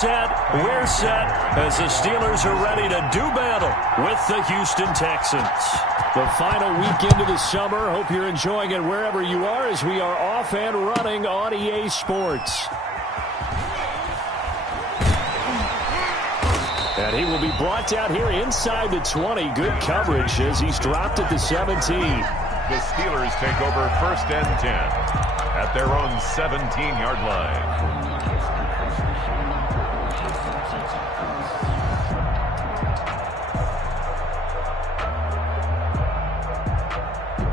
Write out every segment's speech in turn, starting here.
Set, we're set as the Steelers are ready to do battle with the Houston Texans. The final weekend of the summer. Hope you're enjoying it wherever you are as we are off and running on EA Sports. And he will be brought down here inside the 20. Good coverage as he's dropped at the 17. The Steelers take over 1st and 10 at their own 17-yard line.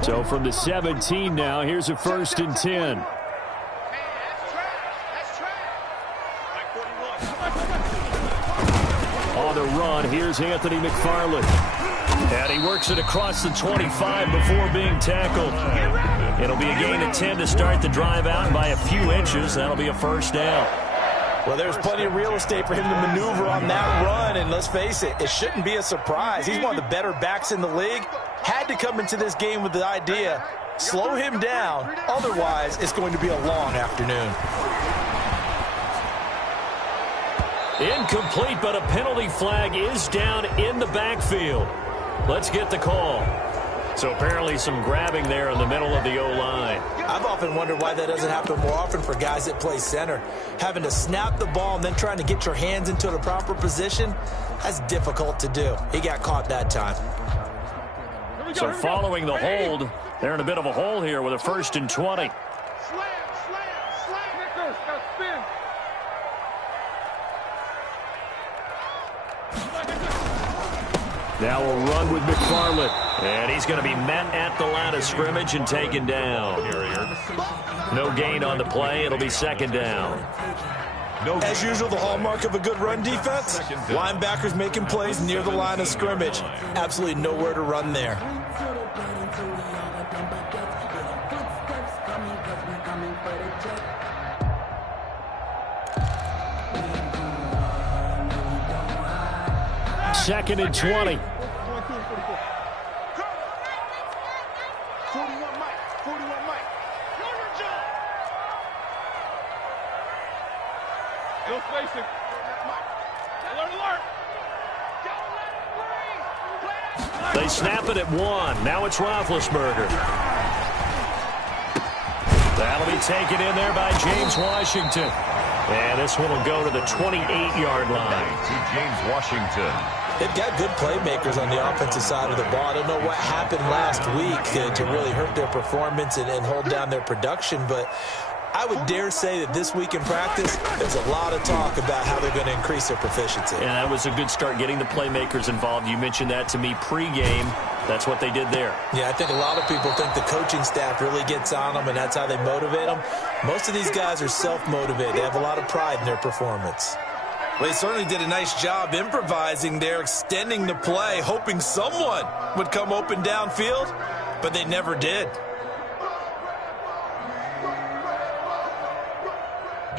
So from the 17 now, here's a 1st and 10. On the run, here's Anthony McFarland. And he works it across the 25 before being tackled. It'll be a gain of 10 to start the drive out by a few inches. That'll be a 1st down. Well, there's plenty of real estate for him to maneuver on that run, and let's face it, it shouldn't be a surprise. He's one of the better backs in the league. Had to come into this game with the idea, slow him down, otherwise it's going to be a long afternoon. Incomplete, but a penalty flag is down in the backfield. Let's get the call. So apparently some grabbing there in the middle of the O-line. I've often wondered why that doesn't happen more often for guys that play center. Having to snap the ball and then trying to get your hands into the proper position, that's difficult to do. He got caught that time. So following the hold, they're in a bit of a hole here with a 1st and 20. Now we'll run with McFarland. And he's going to be met at the line of scrimmage and taken down. No gain on the play. It'll be 2nd down. As usual, the hallmark of a good run defense, linebackers making plays near the line of scrimmage. Absolutely nowhere to run there. Second and 20. They snap it at 1. Now it's Roethlisberger. That'll be taken in there by James Washington. And this one will go to the 28-yard line. To James Washington. They've got good playmakers on the offensive side of the ball. I don't know what happened last week to really hurt their performance and hold down their production, but I would dare say that this week in practice, there's a lot of talk about how they're going to increase their proficiency. And that was a good start getting the playmakers involved. You mentioned that to me pregame. That's what they did there. Yeah, I think a lot of people think the coaching staff really gets on them, and that's how they motivate them. Most of these guys are self-motivated. They have a lot of pride in their performance. Well, they certainly did a nice job improvising there, extending the play, hoping someone would come open downfield, but they never did.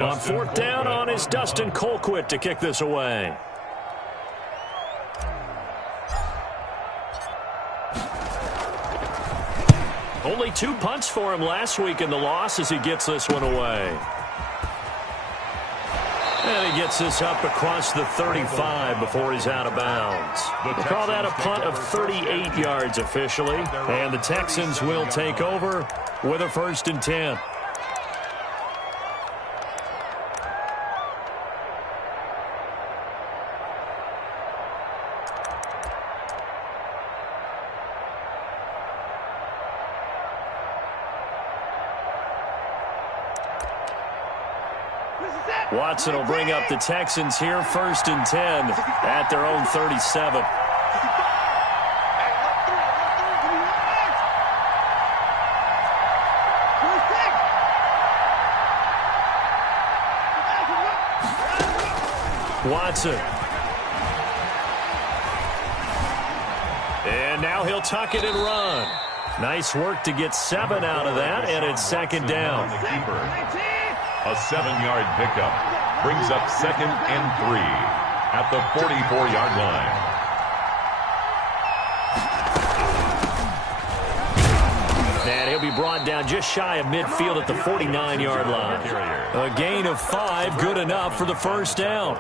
On 4th down on is Dustin Colquitt to kick this away. Only 2 punts for him last week in the loss as he gets this one away. And he gets this up across the 35 before he's out of bounds. We'll call that a punt of 38 yards officially. And the Texans will take over with a 1st and 10. Watson will bring up the Texans here, 1st and 10 at their own 37. Watson. And now he'll tuck it and run. Nice work to get 7 out of that, and it's 2nd down. A 7-yard pickup brings up 2nd and 3 at the 44-yard line. And he'll be brought down down just shy of midfield at the 49-yard line. A gain of 5, good enough for the first down.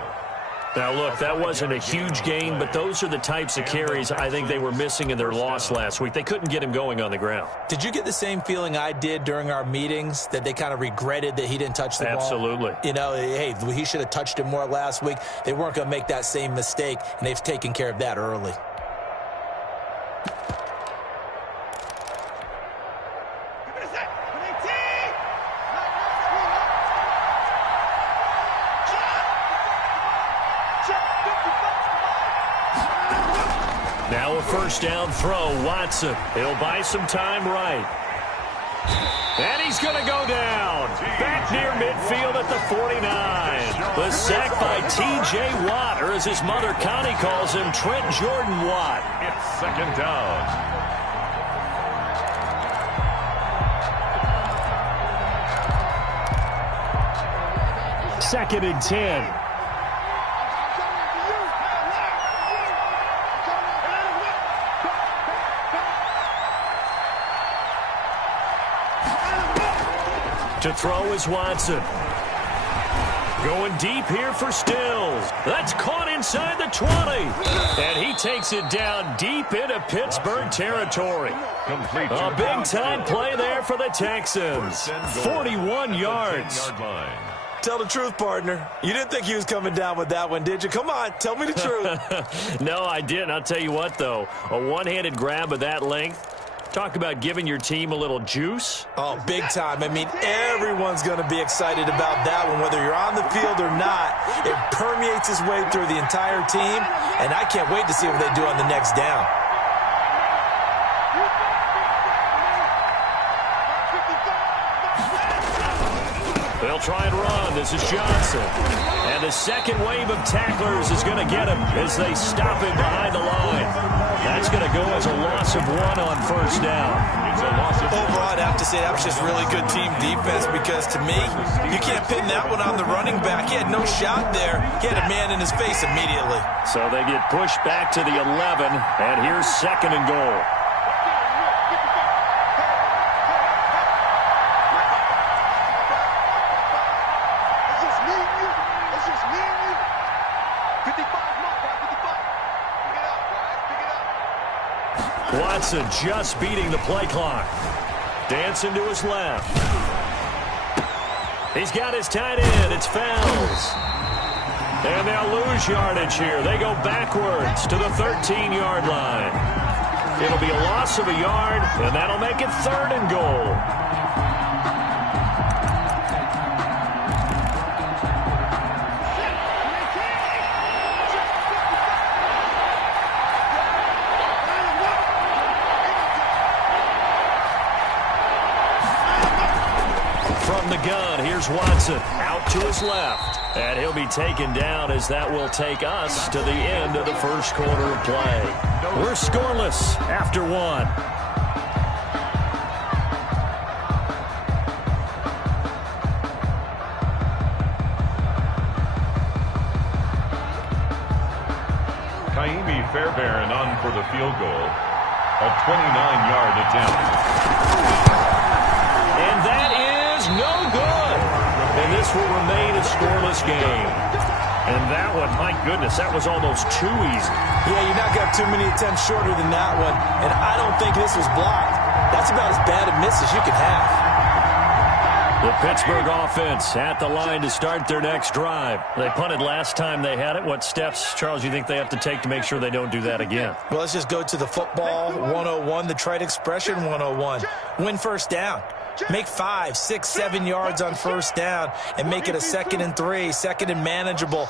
Now, look, that wasn't a huge gain, but those are the types of carries I think they were missing in their loss last week. They couldn't get him going on the ground. Did you get the same feeling I did during our meetings, that they kind of regretted that he didn't touch the ball? Absolutely. You know, hey, he should have touched it more last week. They weren't going to make that same mistake, and they've taken care of that early. Now a first down throw, Watson. He'll buy some time right. And he's going to go down. Back near midfield at the 49. The sack by T.J. Watt, or as his mother Connie calls him, Trent Jordan Watt. It's second down. Second and 10. To throw is Watson. Going deep here for Stills. That's caught inside the 20. And he takes it down deep into Pittsburgh territory. A big-time play there for the Texans. 41 yards. Tell the truth, partner. You didn't think he was coming down with that one, did you? Come on, tell me the truth. No, I didn't. I'll tell you what, though. A one-handed grab of that length. Talk about giving your team a little juice. Oh, big time. I mean, everyone's going to be excited about that one, whether you're on the field or not. It permeates its way through the entire team, and I can't wait to see what they do on the next down. They'll try and run. This is Johnson. And the second wave of tacklers is going to get him as they stop him behind the line. That's going to go as a loss of 1 on first down. Overall, I'd have to say that was just really good team defense, because to me, you can't pin that one on the running back. He had no shot there. He had a man in his face immediately. So they get pushed back to the 11, and here's second and goal. Watson just beating the play clock. Dancing to his left. He's got his tight end. It's Fells. And they'll lose yardage here. They go backwards to the 13-yard line. It'll be a loss of a yard, and that'll make it third and goal. From the gun, here's Watson out to his left. And he'll be taken down as that will take us to the end of the first quarter of play. We're scoreless after 1. Kaimi Fairbairn on for the field goal. A 29-yard attempt. And that is no good. And this will remain a scoreless game. And that one, my goodness, that was almost too easy. Yeah, you're not going to have too many attempts shorter than that one. And I don't think this was blocked. That's about as bad a miss as you can have. The Pittsburgh offense at the line to start their next drive. They punted last time they had it. What steps, Charles, you think they have to take to make sure they don't do that again? Well, let's just go to the football 101, the trite expression 101. Win first down. Make 5, 6, 7 yards on first down and make it a 2nd and 3, 2nd and manageable.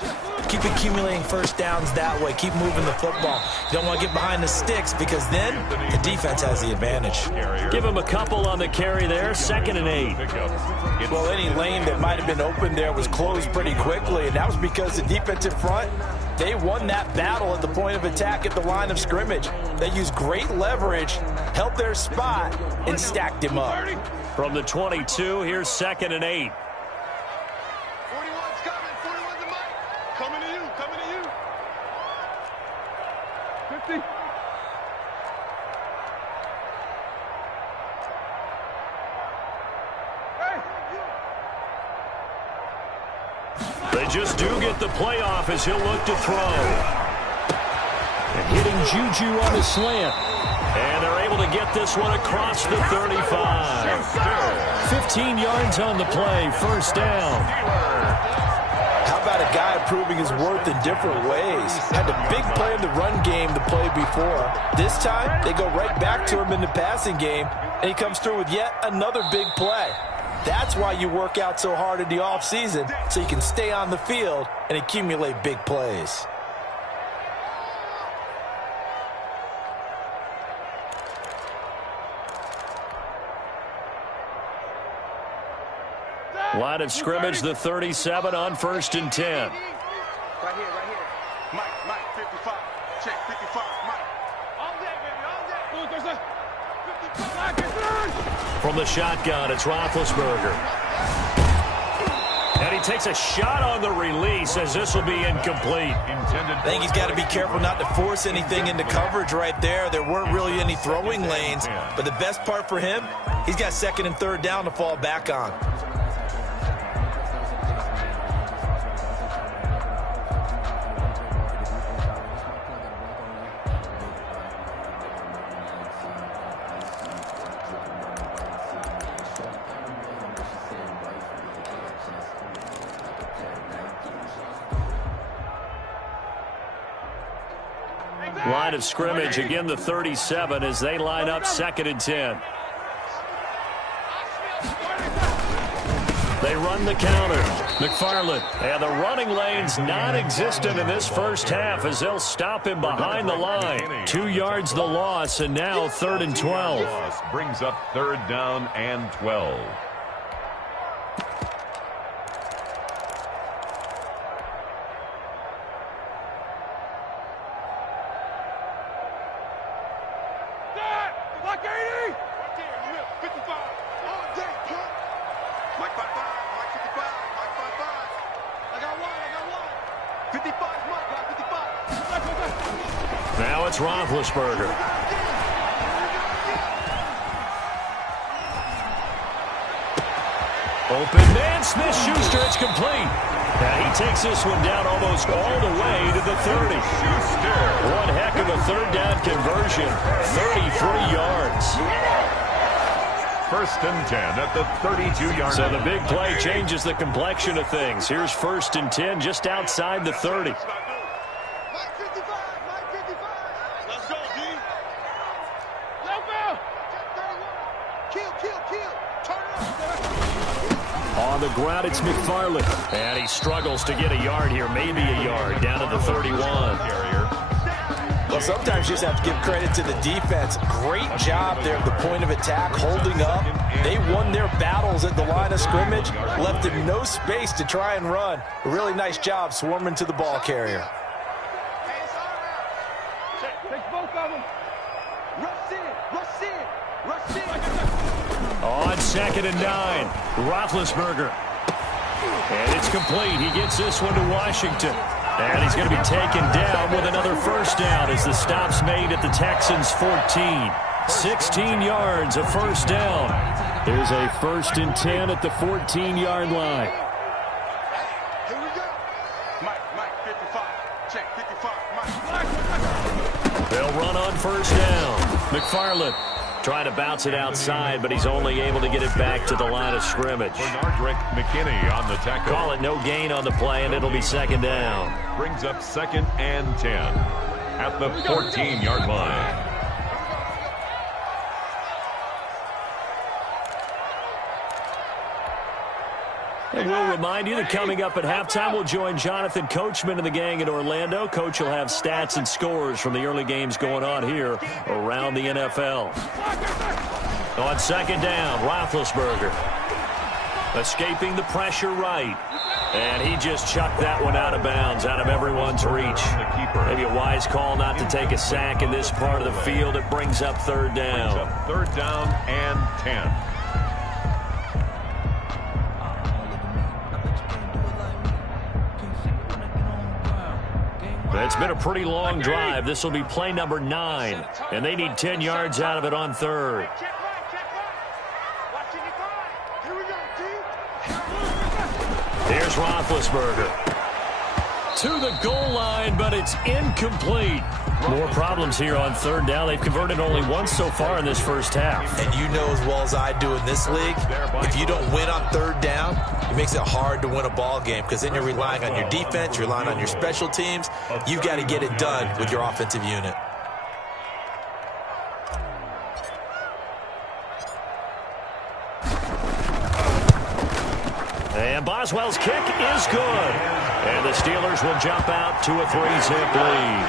Keep accumulating first downs that way. Keep moving the football. You don't want to get behind the sticks, because then the defense has the advantage. Give him a couple on the carry there, 2nd and 8. Well, any lane that might have been open there was closed pretty quickly, and that was because the defensive front, they won that battle at the point of attack at the line of scrimmage. They used great leverage, held their spot, and stacked him up. From the 22, here's 2nd and 8. 41's coming. 41's the mic. Coming to you. Coming to you. 50. They just do get the playoff as he'll look to throw. And hitting Juju on a slant. And they're able to get this one across the 35. 15 yards on the play, first down. How about a guy proving his worth in different ways? Had a big play in the run game the play before. This time, they go right back to him in the passing game, and he comes through with yet another big play. That's why you work out so hard in the offseason, so you can stay on the field and accumulate big plays. Line of scrimmage, the 37 on 1st and 10. Right here, right here. Mike, 55. Check, 55, Mike. All day, baby, all day. 55. From the shotgun, it's Roethlisberger. And he takes a shot on the release as this will be incomplete. I think he's got to be careful not to force anything into coverage right there. There weren't really any throwing lanes. But the best part for him, he's got 2nd and 3rd down to fall back on. Line of scrimmage, again the 37 as they line up 2nd and 10. They run the counter. McFarland. And the running lane's non-existent in this first half as they'll stop him behind the line. 2 yards the loss, and now 3rd and 12. Brings up 3rd down and 12. Now it's Roethlisberger. Open man, Smith-Schuster, it's complete. And he takes this one down almost all the way to the 30. One heck of a 3rd down conversion. 33 yards. 1st and 10 at the 32-yard line. So the big play changes the complexion of things. Here's 1st and 10 just outside the 30. On the ground, it's McFarland. And he struggles to get a yard here, maybe a yard, down to the 31. Well, sometimes you just have to give credit to the defense. Great job there at the point of attack, holding up. They won their battles at the line of scrimmage, left him no space to try and run. A really nice job swarming to the ball carrier. Take both of them. Rush in. On 2nd and 9, Roethlisberger. And it's complete. He gets this one to Washington. And he's going to be taken down with another first down as the stop's made at the Texans' 14. 16 yards, a first down. There's a 1st and 10 at the 14-yard line. Here we go. Mike, 55. Check, 55. Mike. They'll run on 1st down. McFarland trying to bounce it outside, but he's only able to get it back to the line of scrimmage. Bernardrick McKinney on the tackle. Call it no gain on the play, and it'll be 2nd down. Brings up 2nd and 10 at the 14-yard line. And we'll remind you that coming up at halftime, we'll join Jonathan Coachman and the gang in Orlando. Coach will have stats and scores from the early games going on here around the NFL. On 2nd down, Roethlisberger. Escaping the pressure right. And he just chucked that one out of bounds, out of everyone's reach. Maybe a wise call not to take a sack in this part of the field. It brings up 3rd down. 3rd down and 10. It's been a pretty long drive. This will be play number 9. And they need 10 yards out of it on 3rd. Here's Roethlisberger. To the goal line, but it's incomplete. More problems here on third down. They've converted only once so far in this first half. And you know as well as I do in this league, if you don't win on third down, it makes it hard to win a ball game because then you're relying on your defense, you're relying on your special teams. You've got to get it done with your offensive unit. And Boswell's kick is good. And the Steelers will jump out to a 3-zip lead.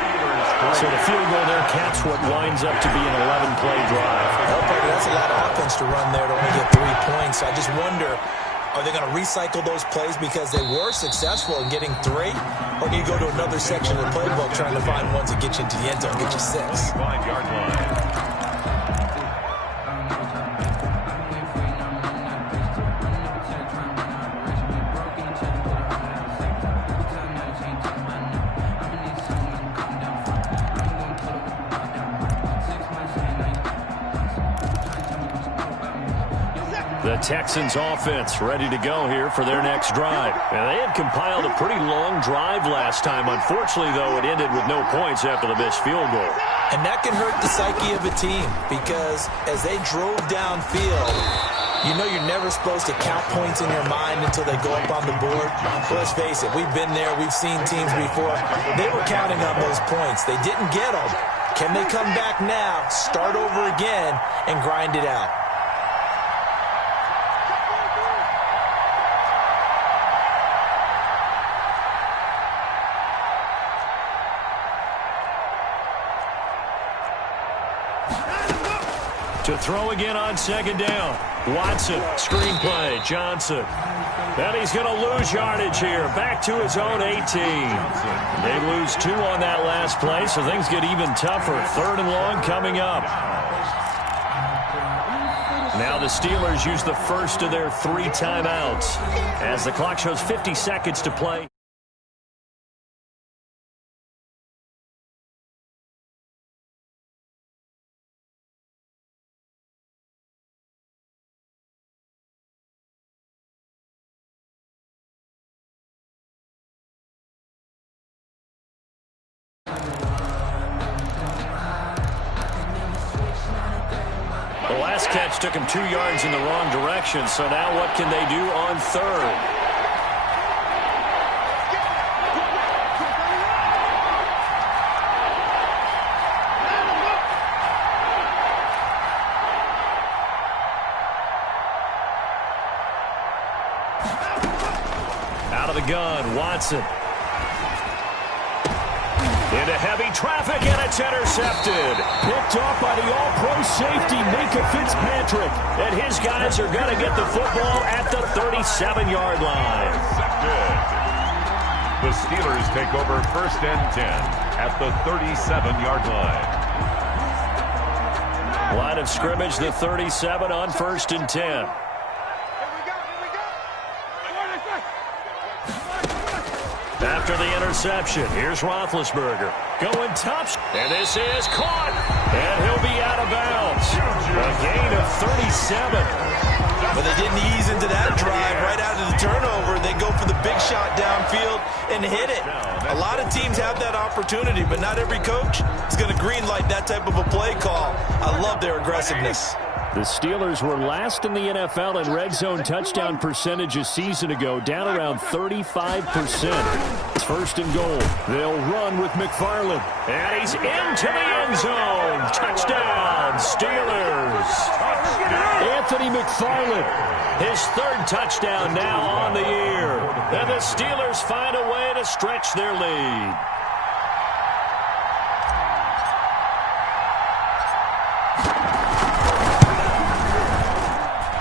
So the field goal there caps what winds up to be an 11-play drive. Well, that's a lot of offense to run there to only get 3 points. I just wonder, are they going to recycle those plays because they were successful in getting 3? Or do you go to another section of the playbook trying to find ones that get you into the end zone, get you 6? 5-yard line. The Texans offense ready to go here for their next drive. And they had compiled a pretty long drive last time. Unfortunately, though, it ended with no points after the missed field goal. And that can hurt the psyche of a team because as they drove downfield, you know you're never supposed to count points in your mind until they go up on the board. But let's face it, we've been there. We've seen teams before. They were counting on those points. They didn't get them. Can they come back now, start over again, and grind it out? To throw again on second down. Watson, screenplay, Johnson. And he's going to lose yardage here. Back to his own 18. They lose 2 on that last play, so things get even tougher. 3rd and long coming up. Now the Steelers use the first of their 3 timeouts as the clock shows 50 seconds to play. The last catch took him 2 yards in the wrong direction, so now what can they do on 3rd? Out of the gun, Watson. Into heavy traffic, and it's intercepted. Picked off by the all-pro safety, Minka Fitzpatrick. And his guys are going to get the football at the 37-yard line. The Steelers take over 1st and 10 at the 37-yard line. Line of scrimmage, the 37 on 1st and 10. After the interception, here's Roethlisberger going tops, and this is caught, and he'll be out of bounds. A gain of 37. But they didn't ease into that drive right out of the turnover. They go for the big shot downfield and hit it. A lot of teams have that opportunity, but not every coach is going to greenlight that type of a play call. I love their aggressiveness. The Steelers were last in the NFL in red zone touchdown percentage a season ago, down around 35%. It's 1st and goal. They'll run with McFarland. And he's into the end zone. Touchdown, Steelers. Anthony McFarland, his 3rd touchdown now on the year. And the Steelers find a way to stretch their lead.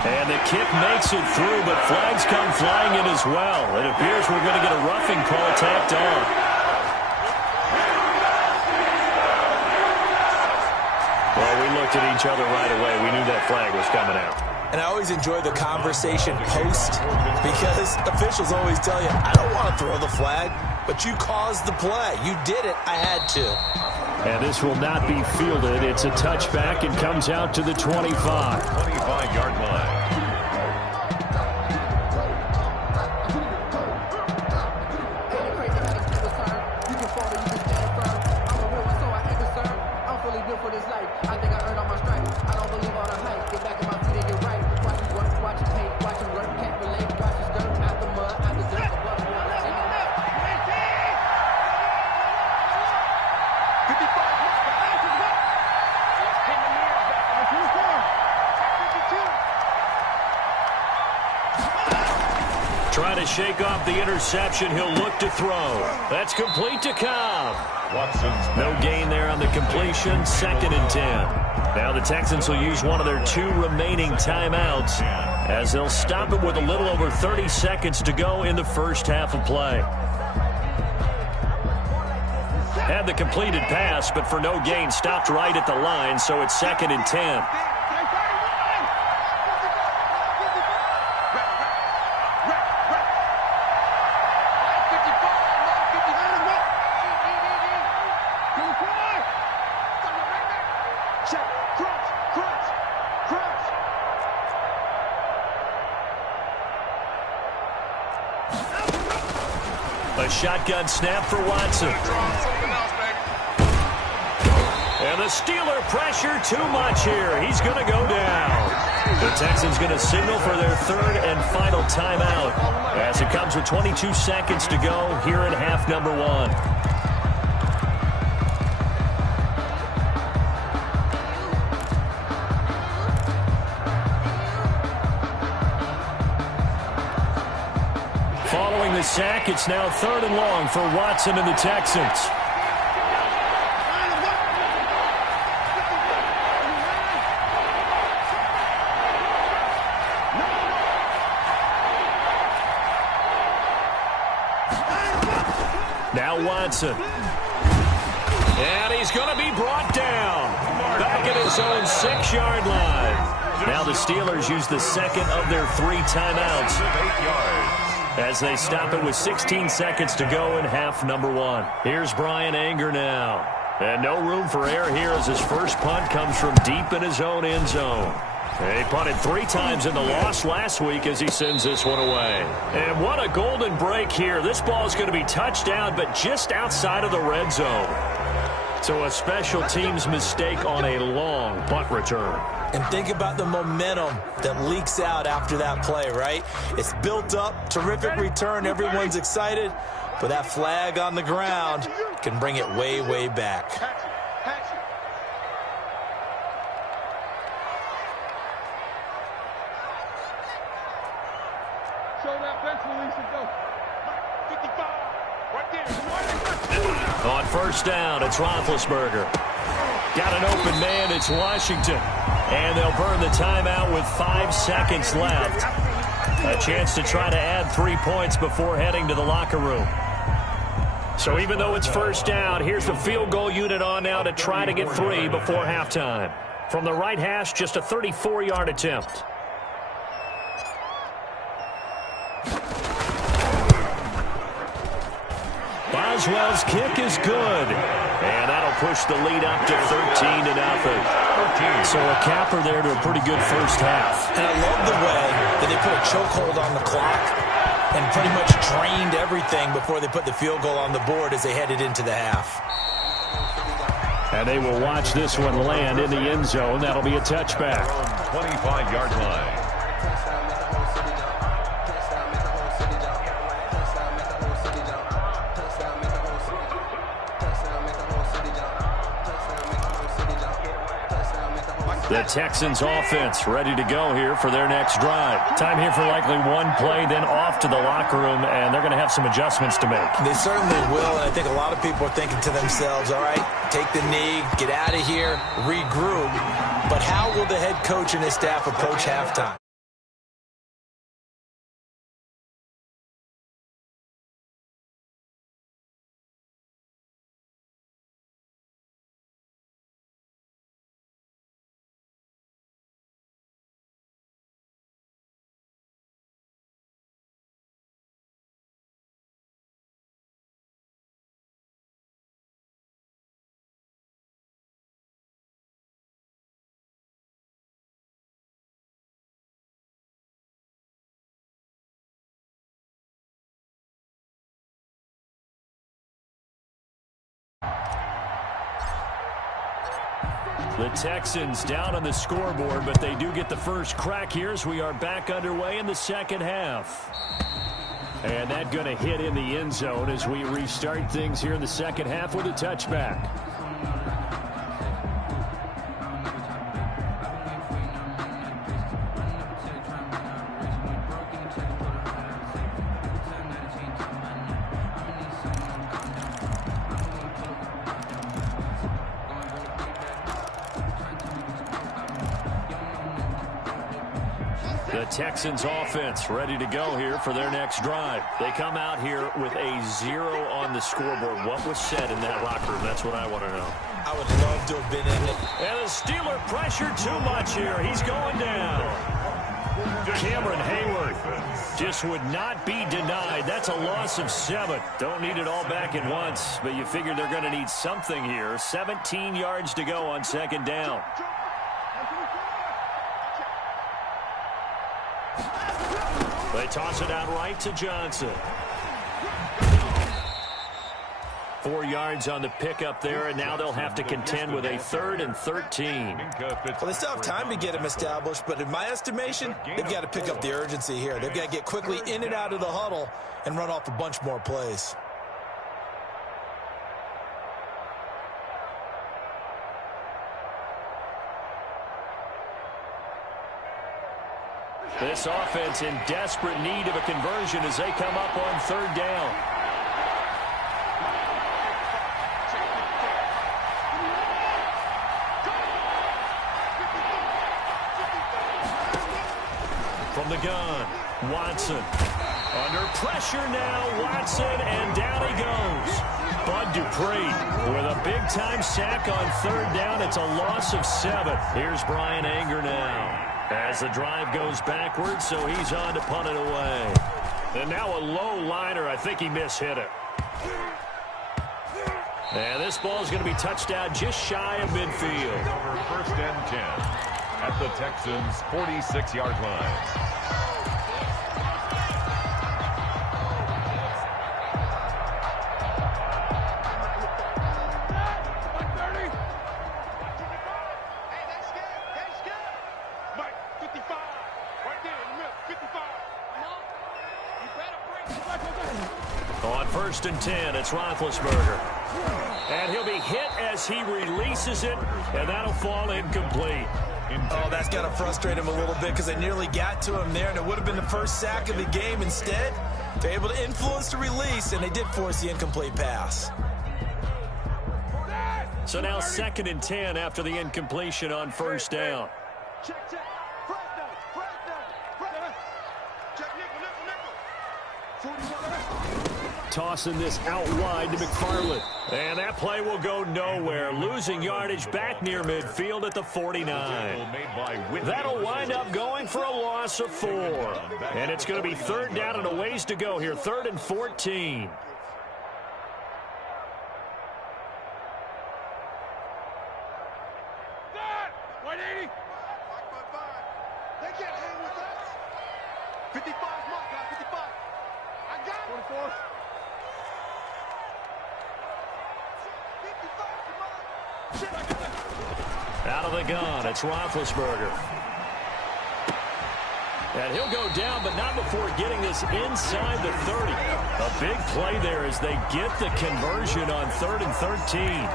And the kick makes it through, but flags come flying in as well. It appears we're going to get a roughing call tacked on. Well, we looked at each other right away. We knew that flag was coming out. And I always enjoy the conversation post because officials always tell you, I don't want to throw the flag, but you caused the play. You did it. I had to. And this will not be fielded. It's a touchback and comes out to the 25. 25-yard line. Trying to shake off the interception. He'll look to throw. That's complete to Cobb. Watson's No gain there on the completion. 2nd and 10. Now the Texans will use one of their 2 remaining timeouts as they'll stop it with a little over 30 seconds to go in the first half of play. Had the completed pass, but for no gain, stopped right at the line, so it's 2nd and 10. A shotgun snap for Watson. And the Steeler pressure too much here. He's going to go down. The Texans going to signal for their 3rd and final timeout as it comes with 22 seconds to go here in half number 1. Following the sack, it's now 3rd and long for Watson and the Texans. Now Watson. And he's going to be brought down. Back at his own 6-yard line. Now the Steelers use the 2nd of their 3 timeouts 8 yards. as they stop it with 16 seconds to go in half number 1. Here's Brian Anger now. And no room for error here as his first punt comes from deep in his own end zone. He punted 3 times in the loss last week as he sends this one away. And what a golden break here. This ball is going to be touchdown, but just outside of the red zone. So a special teams mistake on a long punt return. And think about the momentum that leaks out after that play, right? It's built up, terrific return, everyone's excited, but that flag on the ground can bring it way, way back. Show that bench release and go. 55, right there. On first down, it's Roethlisberger. Got an open man, it's Washington. And they'll burn the timeout with 5 seconds left. A chance to try to add 3 points before heading to the locker room. So even though it's first down, here's the field goal unit on now to try to get 3 before halftime. From the right hash, just a 34-yard attempt. Boswell's kick is good. And that'll push the lead up to 13-0. So a capper there to a pretty good first half. And I love the way that they put a chokehold on the clock and pretty much drained everything before they put the field goal on the board as they headed into the half. And they will watch this one land in the end zone. That'll be a touchback. 25-yard line. The Texans offense ready to go here for their next drive. Time here for likely one play, then off to the locker room, and they're going to have some adjustments to make. They certainly will, and I think a lot of people are thinking to themselves, all right, take the knee, get out of here, regroup. But how will the head coach and his staff approach halftime? The Texans down on the scoreboard, but they do get the first crack here as we are back underway in the second half. And that going to hit in the end zone as we restart things here in the second half with a touchback. The Texans offense ready to go here for their next drive. They come out here with a 0 on the scoreboard. What was said in that locker room? That's what I want to know. I would love to have been in it. And the Steeler pressure too much here. He's going down. Cameron Hayward just would not be denied. That's a loss of 7. Don't need it all back at once, but you figure they're going to need something here. 17 yards to go on second down. They toss it out right to Johnson. 4 yards on the pickup there, and now they'll have to contend with a 3rd and 13. Well, they still have time to get him established, but in my estimation, they've got to pick up the urgency here. They've got to get quickly in and out of the huddle and run off a bunch more plays. This offense in desperate need of a conversion as they come up on 3rd down. From the gun, Watson. Under pressure now, Watson, and down he goes. Bud Dupree with a big-time sack on 3rd down. It's a loss of 7. Here's Brian Anger now. As the drive goes backwards, so he's on to punt it away. And now a low liner. I think he mishit it. And this ball is going to be touched out just shy of midfield. Over 1st and 10 at the Texans' 46-yard line. On 1st and 10, it's Roethlisberger. And he'll be hit as he releases it, and that'll fall incomplete. Oh, that's got to frustrate him a little bit because they nearly got to him there, and it would have been the first sack of the game. Instead, they're able to influence the release, and they did force the incomplete pass. So now 2nd and 10 after the incompletion on 1st down. Check. Press down. Check nickel. Tossing this out wide to McFarland. And that play will go nowhere. Losing yardage back near midfield at the 49. That'll wind up going for a loss of 4. And it's going to be 3rd down and a ways to go here. 3rd and 14. They can't hang with us. 55 mark, guys, 55. I got it. 44. 55, Out of the gun, it's Roethlisberger. And he'll go down, but not before getting this inside the 30. A big play there as they get the conversion on 3rd and 13.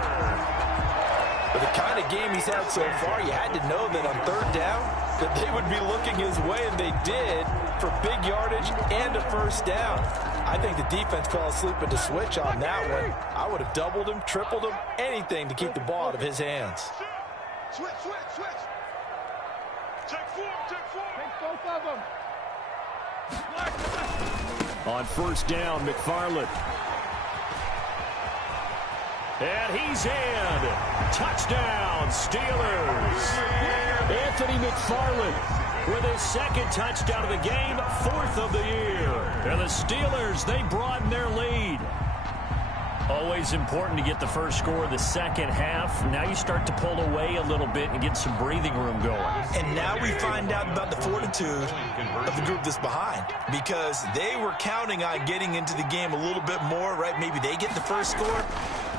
With the kind of game he's had so far, you had to know that on 3rd down that they would be looking his way, and they did, for big yardage and a 1st down. I think the defense fell asleep at the switch on that one. I would have doubled him, tripled him, anything to keep the ball out of his hands. Switch. Check 4. Take both of them. On 1st down, McFarland. And he's in. Touchdown, Steelers. Anthony McFarland with his 2nd touchdown of the game, 4th of the year. And the Steelers, they broaden their lead. Always important to get the first score of the second half. Now you start to pull away a little bit and get some breathing room going. And now we find out about the fortitude of the group that's behind, because they were counting on getting into the game a little bit more, right? Maybe they get the first score.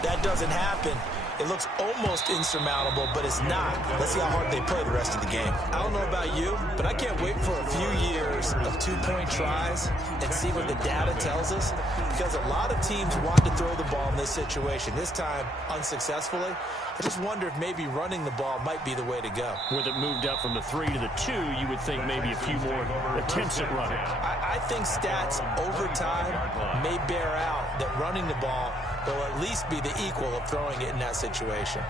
That doesn't happen. It looks almost insurmountable, but it's not. Let's see how hard they play the rest of the game. I don't know about you, but I can't wait for a few years of two-point tries and see what the data tells us, because a lot of teams want to throw the ball in this situation. This time, unsuccessfully. I just wonder if maybe running the ball might be the way to go. With it moved up from the 3 to the 2, you would think maybe a few more attempts at running. I think stats over time may bear out that running the ball will at least be the equal of throwing it in that situation.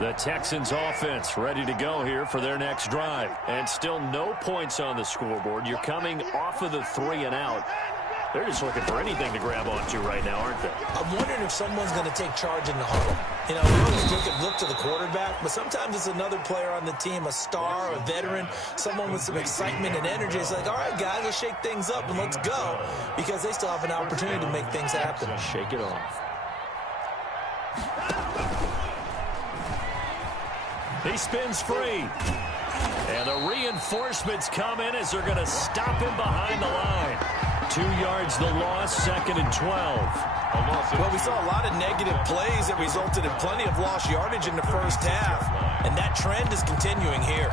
The Texans offense ready to go here for their next drive. And still no points on the scoreboard. You're coming off of the 3 and out. They're just looking for anything to grab onto right now, aren't they? I'm wondering if someone's going to take charge in the huddle. You know, we always look to the quarterback, but sometimes it's another player on the team, a star, a veteran, someone with some excitement and energy. It's like, all right, guys, let's shake things up and let's go, because they still have an opportunity to make things happen. Shake it off. He spins free. And the reinforcements come in as they're going to stop him behind the line. 2 yards the loss, 2nd and 12. Well, we saw a lot of negative plays that resulted in plenty of lost yardage in the first half, and that trend is continuing here.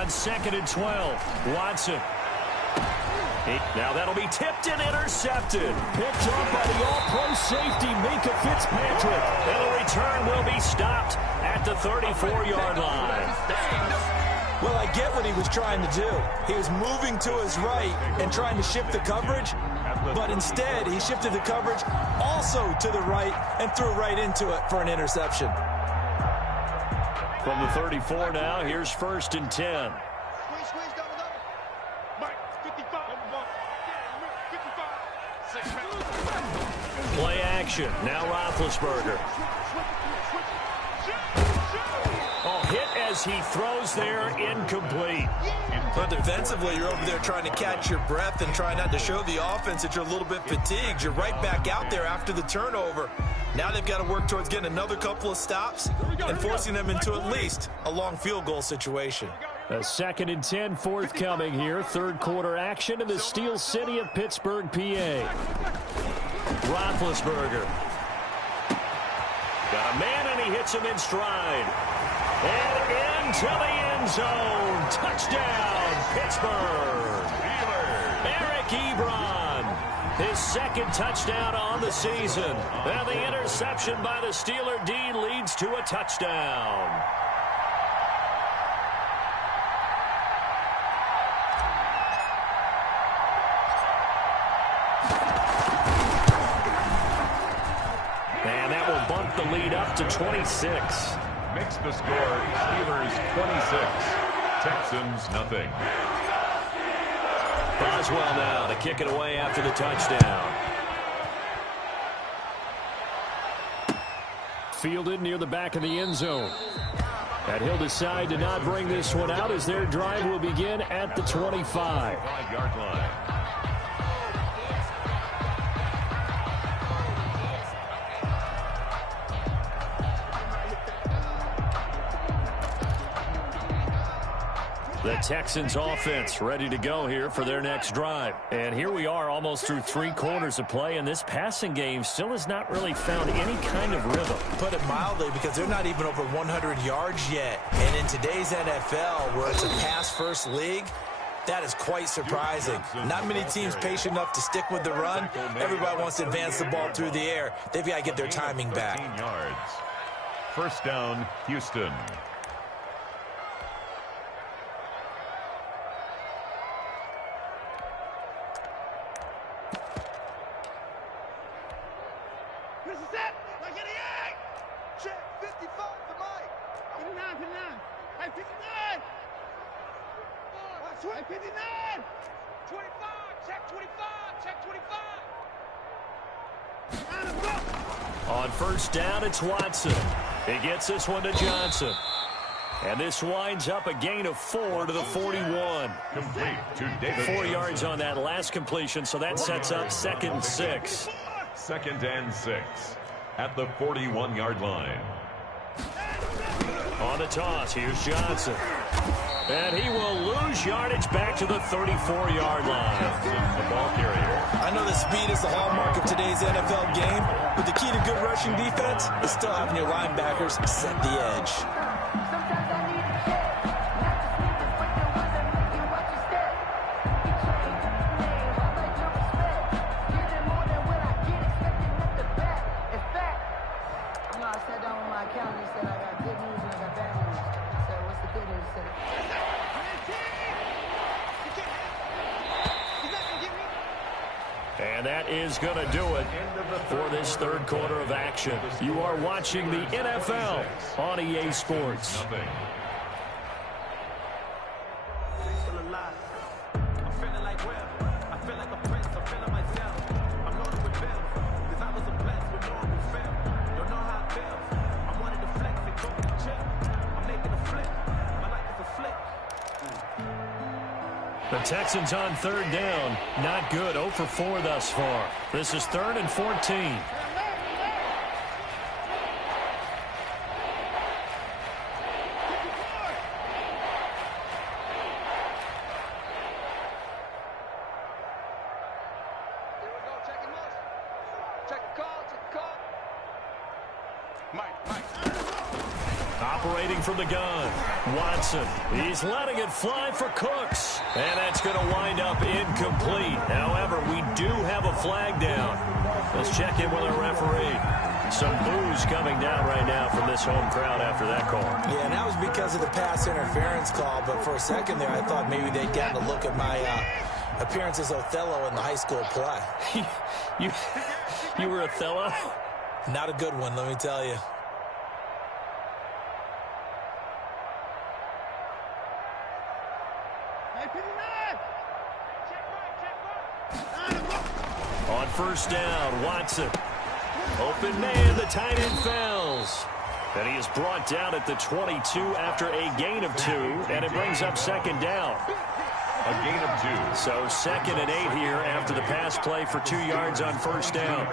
On 2nd and 12, Watson. Now that'll be tipped and intercepted. Picked up by the all-pro safety, Minka Fitzpatrick. And the return will be stopped at the 34-yard line. Well, I get what he was trying to do. He was moving to his right and trying to shift the coverage, but instead he shifted the coverage also to the right and threw right into it for an interception. From the 34 now, here's 1st and 10. Play action. Now Roethlisberger. Oh, hit as he throws there, incomplete. But defensively, you're over there trying to catch your breath and try not to show the offense that you're a little bit fatigued. You're right back out there after the turnover. Now they've got to work towards getting another couple of stops and forcing them into at least a long field goal situation. A 2nd and 10 forthcoming here. 3rd quarter action in the Steel City of Pittsburgh, PA. Roethlisberger. Got a man, and he hits him in stride. And into the end zone. Touchdown, Pittsburgh. Eric Ebron. His 2nd touchdown on the season. And the interception by the Steeler D leads to a touchdown. And that will bump the lead up to 26. Makes the score Steelers 26, Texans nothing. Boswell now to kick it away after the touchdown. Fielded near the back of the end zone. And he'll decide to not bring this one out as their drive will begin at the 25. 5-yard line. The Texans offense ready to go here for their next drive. And here we are almost through 3 quarters of play, and this passing game still has not really found any kind of rhythm. Put it mildly, because they're not even over 100 yards yet. And in today's NFL, where it's a pass-first league, that is quite surprising. Not many teams patient enough to stick with the run. Everybody wants to advance the ball through the air. They've got to get their timing back. 15 yards. First down, Houston. Check 55 for Mike. 59, 59. Hey, 59. Hey, 59. 25. Check 25. Check 25. On first down, it's Watson. He gets this one to Johnson. And this winds up a gain of 4 to the 41. Complete to David 4 Johnson. yards on that last completion, so that sets up 2nd and 6. 2nd and 6 at the 41-yard line. On the toss, here's Johnson. And he will lose yardage back to the 34-yard line. The ball carrier. I know the speed is the hallmark of today's NFL game, but the key to good rushing defense is still having your linebackers set the edge. And that is going to do it for this third quarter of action. You are watching the NFL on EA Sports. Nothing. The Texans on third down. Not good. 0 for 4 thus far. This is 3rd and 14. Operating from the gun, Watson. He's letting it fly for Cooks. And that's going to wind up incomplete. However, we do have a flag down. Let's check in with our referee. Some boos coming down right now from this home crowd after that call. Yeah, and that was because of the pass interference call. But for a second there, I thought maybe they'd gotten a look at my appearance as Othello in the high school play. You were Othello? Not a good one, let me tell you. On first down, Watson. Open man, the tight end fells. And he is brought down at the 22 after a gain of 2, and it brings up 2nd down. A gain of 2. So 2nd and 8 here after the pass play for 2 yards on first down.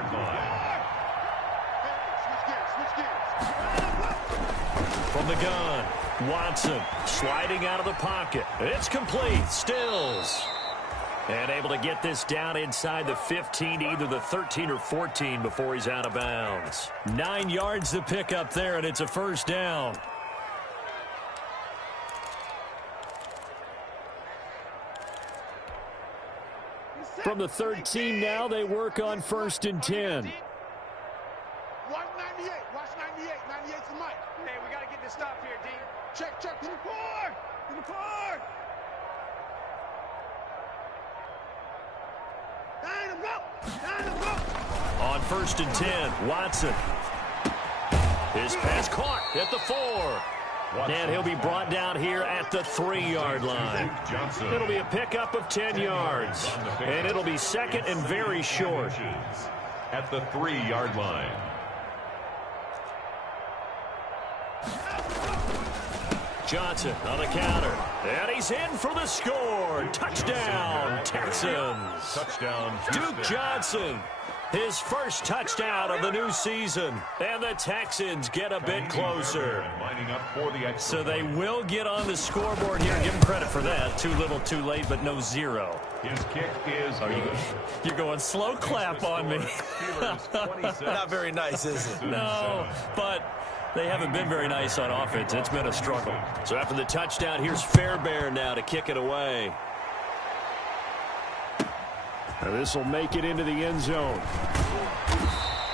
From the gun, Watson sliding out of the pocket. It's complete. Stills. And able to get this down inside the 15 to either the 13 or 14 before he's out of bounds. 9 yards to pick up there, and it's a first down. From the 13 now, they work on 1st and 10. Watch 98. Watch 98. 98's the mic. Hey, we got to get this stop here, D. Check. To the 4. To the 4. On 1st and 10, Watson. His pass caught at the 4. And he'll be brought down here at the 3-yard line. It'll be a pickup of 10 yards. And it'll be 2nd and very short. At the 3-yard line. Johnson on the counter. And he's in for the score. Touchdown, Texans. Touchdown, Duke Johnson. His first touchdown of the new season. And the Texans get a bit closer. So they will get on the scoreboard here. Give them credit for that. Too little, too late, but no 0. His kick is You're going slow clap on me. Not very nice, is it? No, but they haven't been very nice on offense. It's been a struggle. So after the touchdown, here's Fairbairn now to kick it away. Now this will make it into the end zone.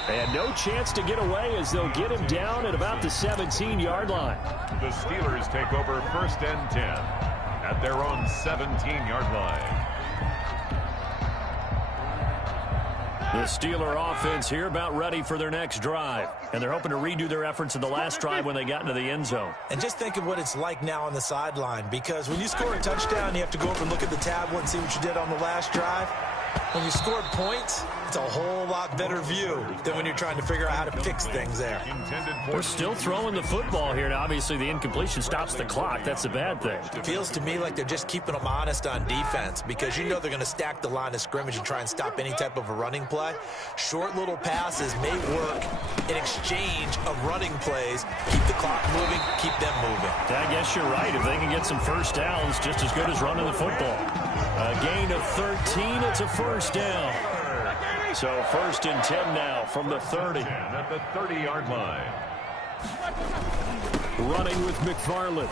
And no chance to get away as they'll get him down at about the 17-yard line. The Steelers take over 1st and 10 at their own 17-yard line. The Steeler offense here about ready for their next drive. And they're hoping to redo their efforts in the last drive when they got into the end zone. And just think of what it's like now on the sideline, because when you score a touchdown, you have to go up and look at the tablet and see what you did on the last drive. When you scored points, it's a whole lot better view than when you're trying to figure out how to fix things there. We're still throwing the football here. Now, obviously, the incompletion stops the clock. That's a bad thing. It feels to me like they're just keeping them honest on defense because you know they're going to stack the line of scrimmage and try and stop any type of a running play. Short little passes may work in exchange of running plays. Keep the clock moving, keep them moving. I guess you're right. If they can get some first downs, just as good as running the football. A gain of 13, it's a first down. So 1st and 10 now from the 30. At the 30-yard line. Running with McFarland.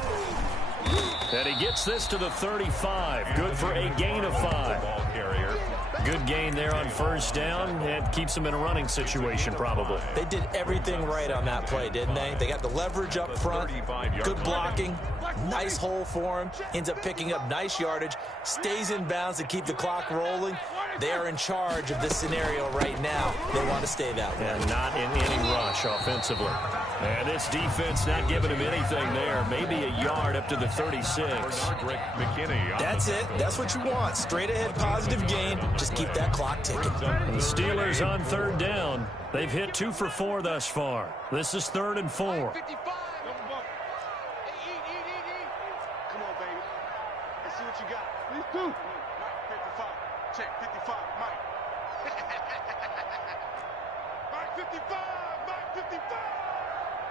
And he gets this to the 35. Good for a gain of 5. Ball carrier. Good gain there on first down. And keeps him in a running situation probably. They did everything right on that play, didn't they? They got the leverage up front. Good blocking. Nice hole for him. Ends up picking up nice yardage. Stays in bounds to keep the clock rolling. They are in charge of this scenario right now. They want to stay that way. And not in any rush offensively. And this defense not giving him anything there. Maybe a yard up to the 36. That's it. That's what you want. Straight ahead positive gain. Just keep that clock ticking. And the Steelers on 3rd down. They've hit 2 for 4 thus far. This is 3rd and 4. Come on, baby. Let's see what you got. Please do. Mike, 55. Check, 55. Mike. Mike, 55. Mike, 55.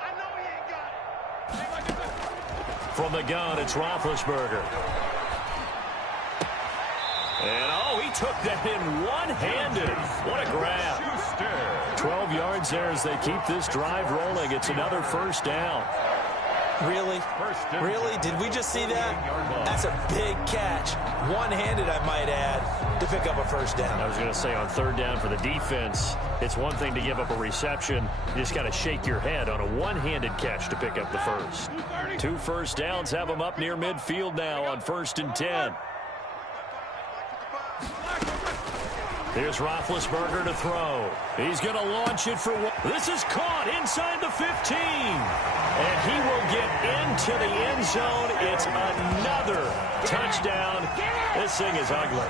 I know he ain't got it. From the gun, it's Roethlisberger. And, oh, he took that in one-handed. What a grab. 12 yards there as they keep this drive rolling. It's another first down. Really? Really? Did we just see that? That's a big catch. One-handed, I might add, to pick up a first down. I was going to say on 3rd down for the defense, it's one thing to give up a reception. You just got to shake your head on a one-handed catch to pick up the first. 2 first downs have them up near midfield now on 1st and 10. Here's Roethlisberger to throw. He's going to launch it for one. This is caught inside the 15. And he will get into the end zone. It's another touchdown. This thing is ugly.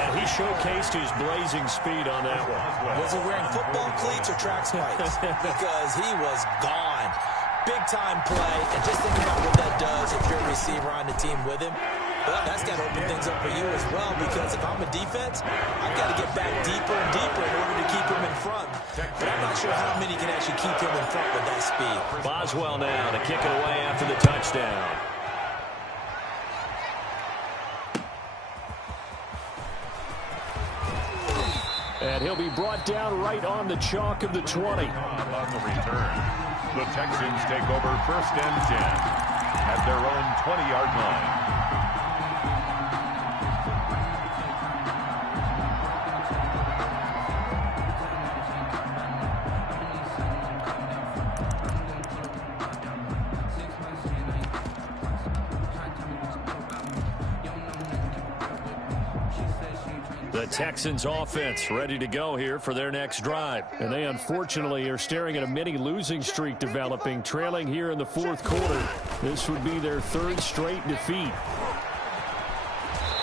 And he showcased his blazing speed on that one. Was he wearing football cleats or track spikes? Because he was gone. Big-time play. And just think about what that does if you're a receiver on the team with him. Well, that's got to open things up for you as well, because if I'm a defense, I've got to get back deeper and deeper in order to keep him in front. But I'm not sure how many can actually keep him in front with that speed. Boswell now to kick it away after the touchdown. And he'll be brought down right on the chalk of the 20. On the return, the Texans take over 1st and 10 at their own 20-yard line. The Texans offense ready to go here for their next drive. And they unfortunately are staring at a mini losing streak developing, trailing here in the 4th quarter. This would be their 3rd straight defeat.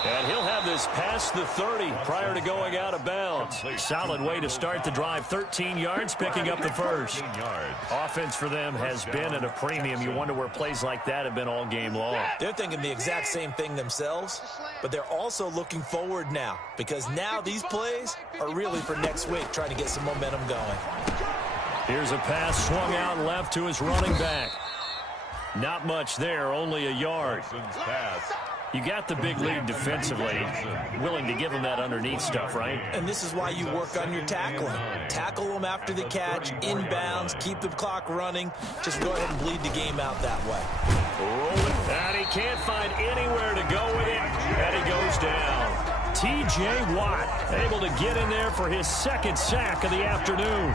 And he'll have this past the 30 prior to going out of bounds. Solid way to start the drive. 13 yards, picking up the first. Offense for them has been at a premium. You wonder where plays like that have been all game long. They're thinking the exact same thing themselves, but they're also looking forward now, because now these plays are really for next week, trying to get some momentum going. Here's a pass swung out left to his running back. Not much there, only a yard. You got the big lead defensively, willing to give them that underneath stuff, right? And this is why you work on your tackling. Tackle them after the catch, inbounds, keep the clock running. Just go ahead and bleed the game out that way. And he can't find anywhere to go with it, and he goes down. T.J. Watt able to get in there for his 2nd sack of the afternoon.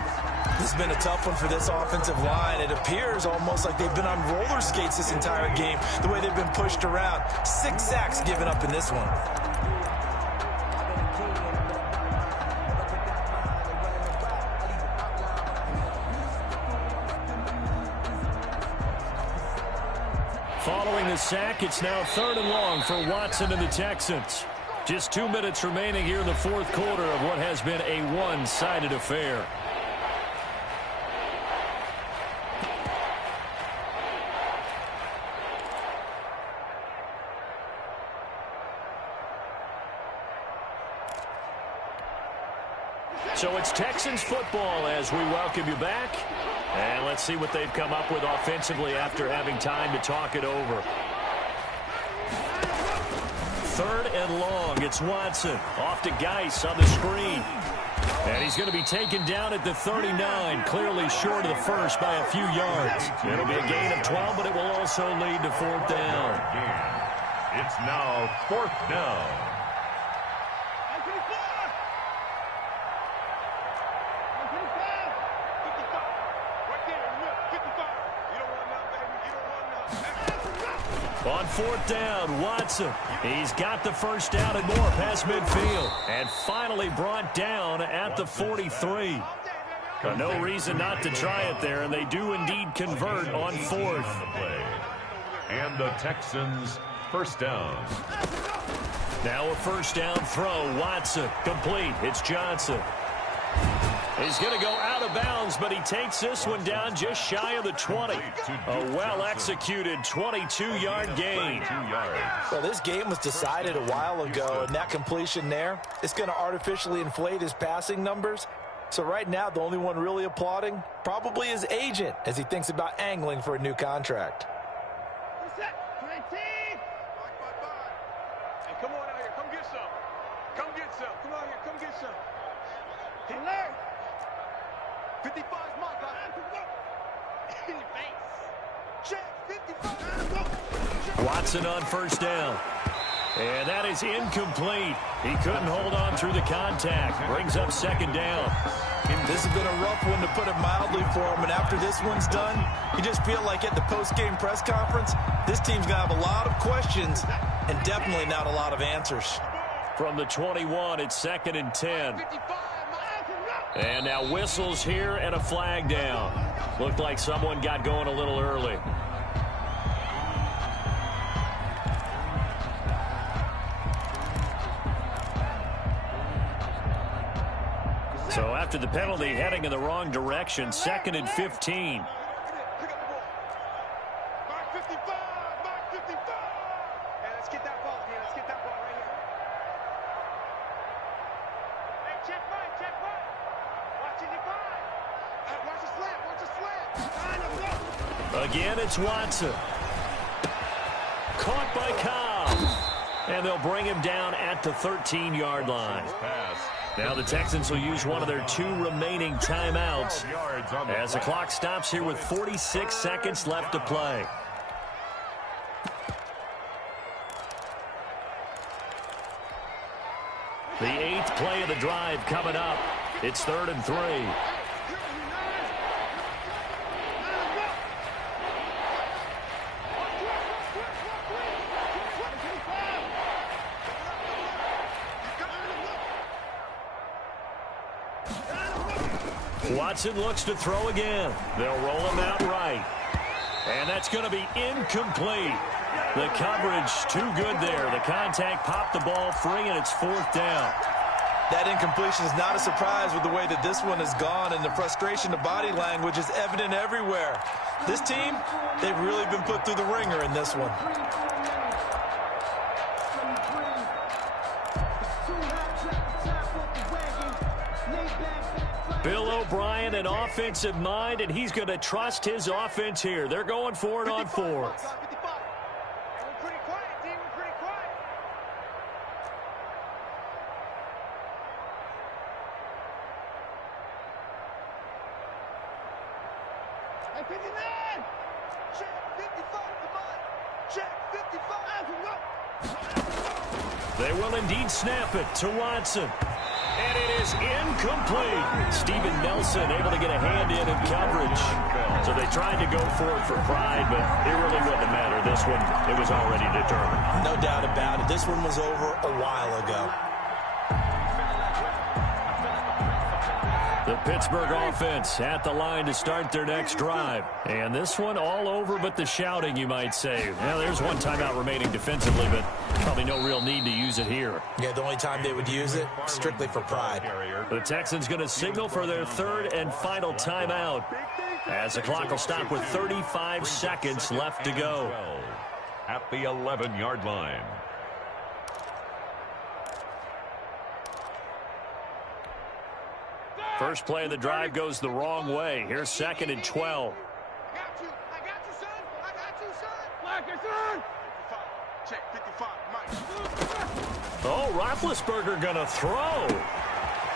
This has been a tough one for this offensive line. It appears almost like they've been on roller skates this entire game, the way they've been pushed around. 6 sacks given up in this one. Following the sack, it's now 3rd and long for Watson and the Texans. Just 2 minutes remaining here in the fourth quarter of what has been a one-sided affair. So it's Texans football as we welcome you back. And let's see what they've come up with offensively after having time to talk it over. 3rd and long. It's Watson. Off to Geis on the screen. And he's going to be taken down at the 39, clearly short of the first by a few yards. It'll be a gain of 12, but it will also lead to 4th down. It's now 4th down. On 4th down, Watson. He's got the first down and more past midfield. And finally brought down at the 43. No reason not to try it there, and they do indeed convert on 4th. And the Texans first down. Now a first down throw. Watson complete. It's Johnson. He's going to go out of bounds, but he takes this one down just shy of the 20. A well-executed 22-yard gain. Well, this game was decided a while ago, and that completion there, it's going to artificially inflate his passing numbers. So right now, the only one really applauding probably his agent as he thinks about angling for a new contract. Hey, come on out here. Come get some. Come get some. Come out here. Come get some. Hey, Larry. 55 is my guy. In your face. Check. 55. Watson on first down. And that is incomplete. He couldn't hold on through the contact. Brings up 2nd down. This has been a rough one, to put it mildly, for him. And after this one's done, you just feel like at the post-game press conference, this team's going to have a lot of questions and definitely not a lot of answers. From the 21, it's 2nd and 10. And now whistles here and a flag down. Looked like someone got going a little early. So after the penalty, heading in the wrong direction, 2nd and 15. Mark 55. Mark 55. Hey, let's get that ball here. Let's get that ball right here. Hey, check right. Check right. Watching your five. Watch the slant. Watch the slant. Again, it's Watson. Caught by Cobb. And they'll bring him down at the 13-yard line. Now the Texans will use one of their 2 remaining timeouts as the clock stops here with 46 seconds left to play. The 8th play of the drive coming up. It's 3rd and 3. Watson looks to throw again. They'll roll him out right. And that's going to be incomplete. The coverage too good there. The contact popped the ball free, and it's 4th down. That incompletion is not a surprise with the way that this one has gone, and the frustration of body language is evident everywhere. This team, they've really been put through the ringer in this one. Bill O'Brien, an offensive mind, and he's going to trust his offense here. They're going for it on 4th. They will indeed snap it to Watson. And it is incomplete. Steven Nelson able to get a hand in coverage. So they tried to go for it for pride, but it really wouldn't matter. This one, it was already determined. No doubt about it. This one was over a while ago. The Pittsburgh offense at the line to start their next drive. And this one all over but the shouting, you might say. Now, there's one timeout remaining defensively, but probably no real need to use it here. Yeah, the only time they would use it, strictly for pride. The Texans going to signal for their third and final timeout, as the clock will stop with 35 seconds left to go. At the 11-yard line. First play of the drive goes the wrong way. Here's 2nd and 12. I got you, son. I got you, son. Blacker, son. 55. Check, 55. Mike. Oh, Roethlisberger going to throw.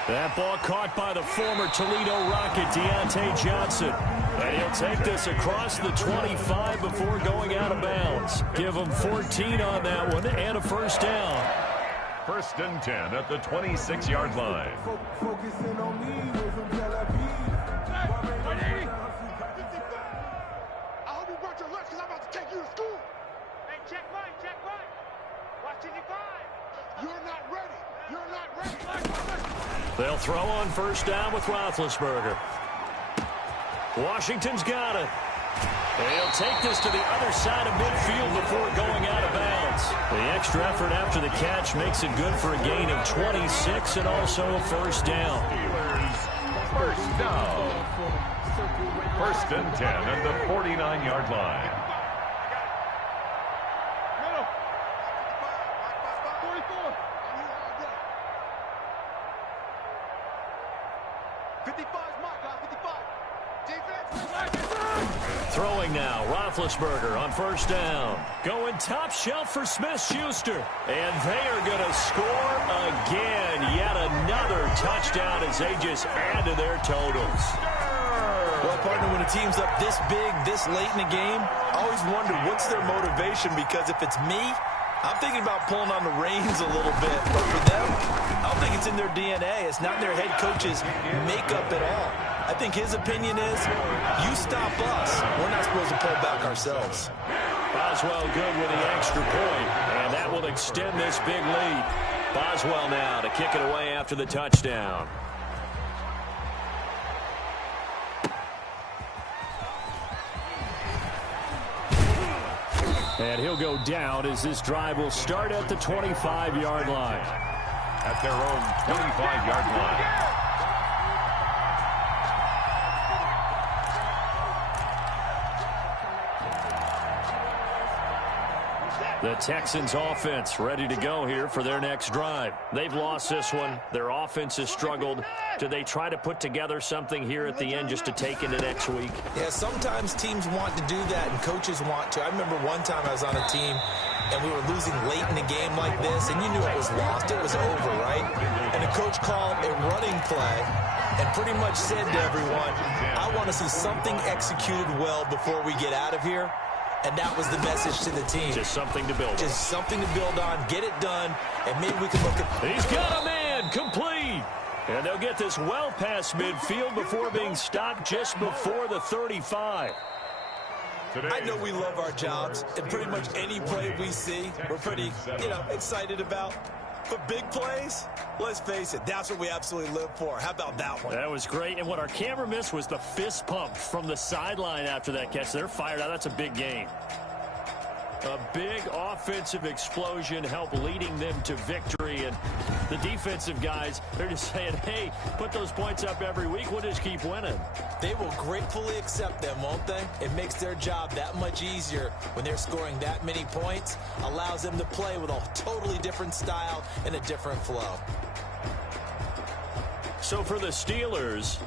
That ball caught by the former Toledo Rocket, Deontay Johnson. And he'll take this across the 25 before going out of bounds. Give him 14 on that one and a first down. 1st and 10 at the 26-yard line. Focusing on me, we're from Tel Aviv. Ready? 55. I hope you brought your lunch because I'm about to take you to school. Hey, check right. Watch 55. You're not ready. You're not ready. They'll throw on first down with Roethlisberger. Washington's got it. And he'll take this to the other side of midfield before going out of bounds. The extra effort after the catch makes it good for a gain of 26 and also a first down. First down. 1st and 10 at the 49-yard line. 55 is my guy, 55. Defense. Throwing now, Roethlisberger on first down. Going top shelf for Smith-Schuster. And they are going to score again. Yet another touchdown as they just add to their totals. Well, partner, when a team's up this big, this late in the game, I always wonder what's their motivation, because if it's me, I'm thinking about pulling on the reins a little bit. But for them, I don't think it's in their DNA. It's not in their head coach's makeup at all. I think his opinion is, you stop us. We're not supposed to pull back ourselves. Boswell good with the extra point, and that will extend this big lead. Boswell now to kick it away after the touchdown. And he'll go down as this drive will start at the 25-yard line. At their own 25-yard line. The Texans offense ready to go here for their next drive. They've lost this one. Their offense has struggled. Do they try to put together something here at the end just to take into next week? Yeah, sometimes teams want to do that and coaches want to. I remember one time I was on a team and we were losing late in the game like this, and you knew it was lost. It was over, right? And the coach called a running play and pretty much said to everyone, I want to see something executed well before we get out of here. And that was the message to the team. Just something to build on. Just something to build on, get it done, and maybe we can look at... He's got a man, complete. And they'll get this well past midfield before being stopped just before the 35. I know we love our jobs, and pretty much any play we see, we're pretty, excited about. But big plays, let's face it, that's what we absolutely live for. How about that one? That was great. And what our camera missed was the fist pump from the sideline after that catch. They're fired out. That's a big game. A big offensive explosion helped leading them to victory. And the defensive guys, they're just saying, hey, put those points up every week. We'll just keep winning. They will gratefully accept them, won't they? It makes their job that much easier when they're scoring that many points. Allows them to play with a totally different style and a different flow. So for the Steelers,